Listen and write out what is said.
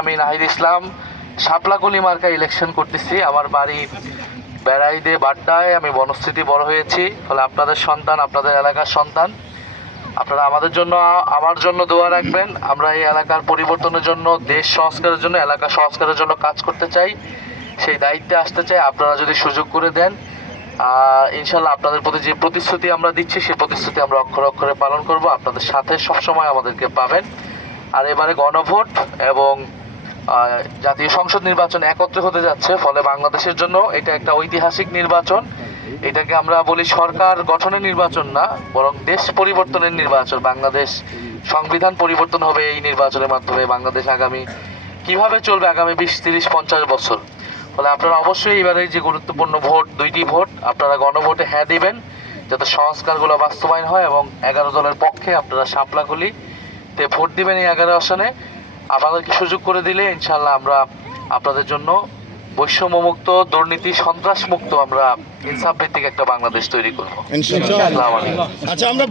আমি নাহিদ ইসলাম শাপলাকলি মার্কা ইলেকশন করতেছি। আমার বাড়ি বেড়াইদে বাড্ডায়। আমি বনস্থিতি বড় হয়েছি। ফলে আপনাদের সন্তান, আপনাদের এলাকার সন্তান, আপনারা আমাদের জন্য, আমার জন্য দোয়া রাখবেন। আমরা এই এলাকার পরিবর্তনের জন্য, দেশ সংস্কারের জন্য, এলাকা সংস্কারের জন্য কাজ করতে চাই। সেই দায়িত্বে আসতে চাই। আপনারা যদি সুযোগ করে দেন, ইনশাল্লাহ আপনাদের প্রতি যে প্রতিশ্রুতি আমরা দিচ্ছি সেই প্রতিশ্রুতি আমরা অক্ষরে অক্ষরে পালন করব। আপনাদের সাথে সবসময় আমাদেরকে পাবেন। আর এবারে গণভোট এবং জাতীয় সংসদ নির্বাচন একত্রে হতে যাচ্ছে। ফলে বাংলাদেশের জন্য এটা একটা ঐতিহাসিক নির্বাচন। এটাকে আমরা বলি সরকার গঠনের নির্বাচন না, বরং দেশ পরিবর্তনের নির্বাচন। বাংলাদেশ সংবিধান পরিবর্তন হবে এই নির্বাচনের মাধ্যমে। বাংলাদেশ আগামী কিভাবে চলবে আগামী 20, 30, 50 বছর। ফলে আপনারা অবশ্যই এবারে যে গুরুত্বপূর্ণ ভোট, 2টি ভোট, আপনারা গণভোটে হ্যাঁ দিবেন যাতে সংস্কারগুলো বাস্তবায়ন হয়। এবং 11 দলের পক্ষে আপনারা শাপলাকলিতে ভোট দিবেন। এই 11 আসনে আমাদেরকে সুযোগ করে দিলে ইনশাল্লাহ আমরা আপনাদের জন্য বৈষম্যমুক্ত, দুর্নীতি, সন্ত্রাস মুক্ত আমরা ইনসাফ ভিত্তিক একটা বাংলাদেশ তৈরি করবো। ইনশাআল্লাহ। আসসালামু আলাইকুম। আচ্ছা, আমরা